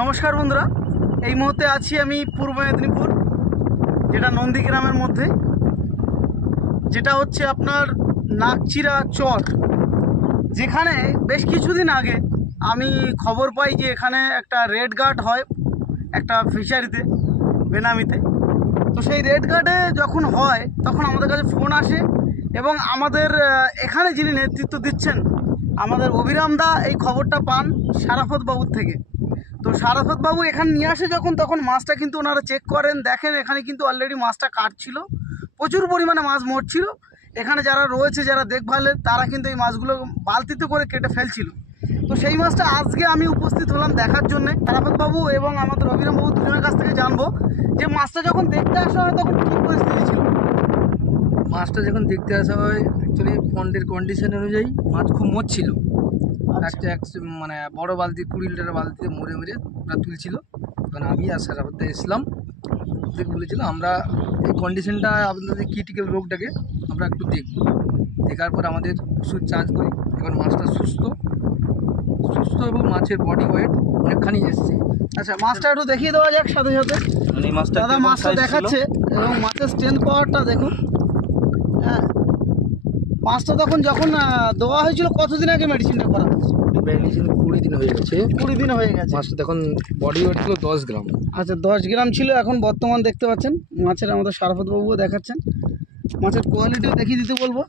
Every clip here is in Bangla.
নমস্কার বন্ধুরা, এই মুহূর্তে আছি আমি পূর্ব মেদিনীপুর, যেটা নন্দীগ্রামের মধ্যে, যেটা হচ্ছে আপনার নাকচিরা চর, যেখানে বেশ কিছুদিন আগে আমি খবর পাই যে এখানে একটা রেড গার্ড হয় একটা ফিশারিতে, বেনামিতে। তো সেই রেড গার্ডে যখন হয় তখন আমাদের কাছে ফোন আসে এবং আমাদের এখানে যিনি নেতৃত্ব দিচ্ছেন আমাদের অভিরাম দা এই খবরটা পান সারাফত বাবুর থেকে। তো সারাফত বাবু এখানে নিয়ে আসে যখন, তখন মাছটা কিন্তু ওনারা চেক করেন, দেখেন এখানে কিন্তু অলরেডি মাছটা কাটছিল, প্রচুর পরিমাণে মাছ মরছিল। এখানে যারা রয়েছে, যারা দেখভালের, তারা কিন্তু এই মাছগুলো বালতিতে করে কেটে ফেলছিল। তো সেই মাছটা আজকে আমি উপস্থিত হলাম দেখার জন্যে। সারাফত বাবু এবং আমাদের অভিরাম বাবু দুজনের কাছ থেকে জানবো যে মাছটা যখন দেখতে আসা হয় তখন কী পরিস্থিতি ছিল। মাছটা যখন দেখতে আসা হয়, অ্যাকচুয়ালি পন্ডের কন্ডিশন অনুযায়ী মাছ খুব মরছিল। একটা মানে বড় বালতি 20 লিটার বালতিতে মরে ওরা তুলছিল। তখন আমি আর সারাফত ইসলাম দেখে বলেছিল আমরা এই কন্ডিশনটা আপনাদের ক্রিটিক্যাল রোগটাকে আমরা একটু দেখব। দেখার পর আমাদের ওষুধ চার্জ করি। এখন মাছটা সুস্থ এবং মাছের বডি ওয়েট অনেকখানি এসছে। আচ্ছা, মাছটা একটু দেখিয়ে দেওয়া যাক সাথে সাথে। দাদা মাছটা দেখাচ্ছে এবং মাছের স্ট্রেংথ পাওয়ারটা দেখুন। হ্যাঁ, মাছটা যখন দেওয়া হয়েছিল কতদিন আগে মেডিসিনটা করা হয়েছে? মেডিসিন 20 দিন হয়ে গেছে। 20 দিন হয়ে গেছে। মাছটা তখন বডি ওয়েট ছিল 10 গ্রাম। আচ্ছা, 10 গ্রাম ছিল। এখন বর্তমান দেখতে পাচ্ছেন মাছের, আমাদের সারাফত বাবুও দেখাচ্ছেন, মাছের কোয়ালিটিও দেখিয়ে দিতে বলবো।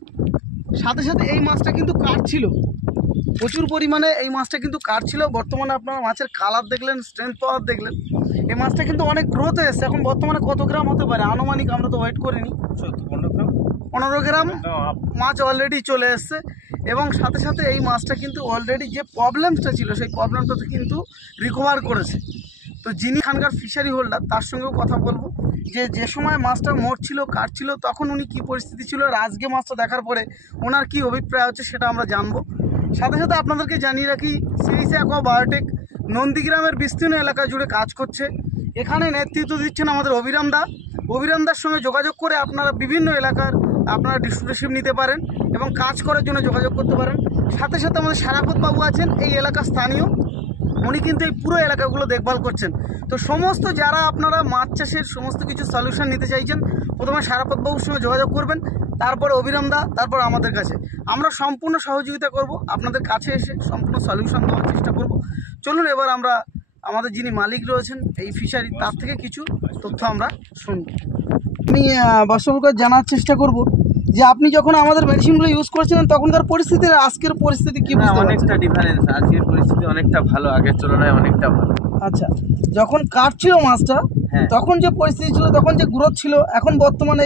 সাথে সাথে এই মাছটা কিন্তু কাটছিল প্রচুর পরিমাণে, এই মাছটা কিন্তু কাটছিল। বর্তমানে আপনারা মাছের কালার দেখলেন, স্ট্রেংথ পাওয়ার দেখলেন। এই মাছটা কিন্তু অনেক গ্রোথ এসেছে। এখন বর্তমানে কত গ্রাম হতে পারে আনুমানিক? আমরা তো ওয়েট করিনি, 15 গ্রাম মাছ অলরেডি চলে এসছে। এবং সাথে সাথে এই মাছটা কিন্তু অলরেডি যে প্রবলেমসটা ছিল সেই প্রবলেমটা কিন্তু রিকভার করেছে। তো যিনি এখানকার ফিশারি হোল্ডার, তার সঙ্গেও কথা বলবো যে সময় মাছটা মরছিল, কাটছিল, তখন উনি কী পরিস্থিতি ছিল, আর আজকে মাছটা দেখার পরে ওনার কী অভিপ্রায় হচ্ছে সেটা আমরা জানবো। সাথে সাথে আপনাদেরকে জানিয়ে রাখি, সিরিজ অ্যাকোয়া বায়োটেক নন্দীগ্রামের বিস্তীর্ণ এলাকা জুড়ে কাজ করছে। এখানে নেতৃত্ব দিচ্ছেন আমাদের অভিরাম দার সঙ্গে যোগাযোগ করে আপনারা বিভিন্ন এলাকার আপনারা ডিস্ট্রিবিউশন নিতে পারেন এবং কাজ করার জন্য যোগাযোগ করতে পারেন। সাথে সাথে আমাদের সারাফত বাবু আছেন, এই এলাকার স্থানীয়, উনি কিন্তু এই পুরো এলাকাগুলো দেখভাল করছেন। তো সমস্ত যারা আপনারা মাছ চাষের সমস্ত কিছু সলিউশন নিতে চাইছেন, প্রথমে সারাফত বাবুর সঙ্গে যোগাযোগ করবেন, তারপরে অভিরাম দা, তারপর আমাদের কাছে। আমরা সম্পূর্ণ সহযোগিতা করব, আপনাদের কাছে এসে সম্পূর্ণ সলিউশন দেওয়ার চেষ্টা করব। চলুন এবার আমরা আমাদের যিনি মালিক রয়েছেন এই ফিশারি, তার থেকে কিছু তথ্য আমরা শুনব। আমি বাস্তবকে জানার চেষ্টা করব যে আপনি যখন আমাদের মেডিসিনগুলো ইউজ করছিলেন তখনকার পরিস্থিতি আর আজকের পরিস্থিতি কি? অনেকটা ডিফারেন্স, আজকের পরিস্থিতি অনেকটা ভালো, আগের তুলনায় অনেকটা ভালো। আচ্ছা, যখন কাটছিল মাছটা তখন যে পরিস্থিতি ছিল, তখন যে গ্রোথ ছিল, এখন বর্তমানে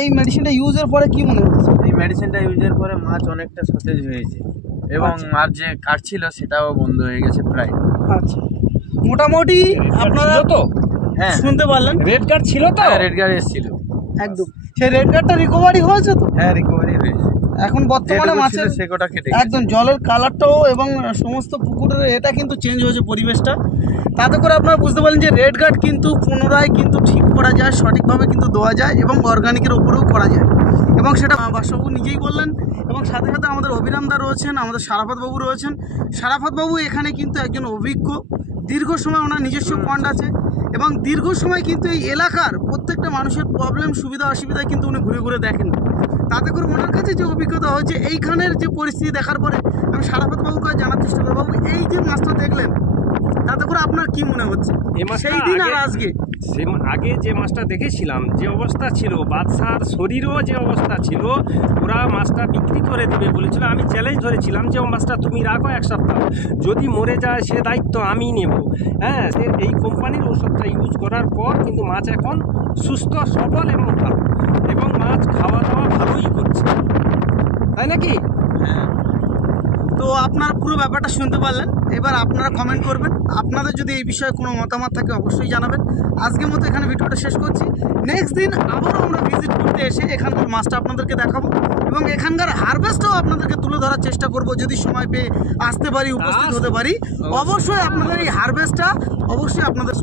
এই মেডিসিনটা ইউজের পরে কি মনে হচ্ছে? এই মেডিসিনটা ইউজের পরে মাছ অনেকটা সতেজ হয়েছে এবং মাছ যে কাটছিল সেটাও বন্ধ হয়ে গেছে প্রায়। আচ্ছা, মোটামুটি আপনারা তো শুনতে পারলেন রেড গার্ড ছিল তো? রেড গার্ড এসেছিল একদম। সেই রেড গার্ডটা রিকভারি হয়েছে তো? হ্যাঁ, রিকভারি হয়েছে। এখন বর্তমানে মাছের সেকোটা কেটে একদম জলের কালারটাও এবং সমস্ত পুকুরের এটা কিন্তু চেঞ্জ হয়েছে পরিবেশটা। তাতে করে আপনারা বুঝতে পারলেন যে রেড গার্ড কিন্তু পুনরায় কিন্তু ঠিক করা যায়, সঠিকভাবে কিন্তু দেওয়া যায় এবং অর্গানিকের উপরেও করা যায়, এবং সেটা বাদশাহবাবু নিজেই বললেন। এবং সাথে সাথে আমাদের অভিরাম দা রয়েছেন, আমাদের সারাফত বাবু রয়েছেন। সারাফত বাবু এখানে কিন্তু একজন অভিজ্ঞ, দীর্ঘ সময় ওনার নিজস্ব পন্ড আছে এবং দীর্ঘ সময় কিন্তু এই এলাকার প্রত্যেকটা মানুষের প্রবলেম, সুবিধা অসুবিধা কিন্তু উনি ঘুরে ঘুরে দেখেন। তাতে করে ওনার কাছে যে অভিজ্ঞতা হয়েছে, এইখানের যে পরিস্থিতি দেখার পরে আমি সারাফত বাবুকে জানার চেষ্টা করবো, বাবু এই যে মাছটা দেখলেন তাতে করে আপনার কি মনে হচ্ছে সেই দিন আর আজকে? আগে যে মাছটা দেখেছিলাম যে অবস্থা ছিল, বাদশার শরীরও যে অবস্থা ছিল, ওরা মাছটা বিক্রি করে দেবে বলেছিল। আমি চ্যালেঞ্জ ধরেছিলাম যে ও মাছটা তুমি রাখো 1 সপ্তাহ, যদি মরে যায় সে দায়িত্ব আমি নেব। হ্যাঁ, এই কোম্পানির ওষুধটা ইউজ করার পর কিন্তু মাছ এখন সুস্থ, সবল এবং ভালো, এবং মাছ খাওয়া দাওয়া ভালোই করছে, তাই নাকি? হ্যাঁ। তো আপনারা পুরো ব্যাপারটা শুনতে পারলেন। এবার আপনারা কমেন্ট করবেন, আপনাদের যদি এই বিষয়ে কোনো মতামত থাকে অবশ্যই জানাবেন। আজকের মতো এখানে ভিডিওটা শেষ করছি। নেক্সট দিন আবারও আমরা ভিজিট করতে এসে এখানকার মাছটা আপনাদেরকে দেখাবো এবং এখানকার হারভেস্টটাও আপনাদেরকে তুলে ধরার চেষ্টা করব। যদি সময় পেয়ে আসতে পারি, উপস্থিত হতে পারি, অবশ্যই আপনাদের এই হারভেস্টটা অবশ্যই আপনাদের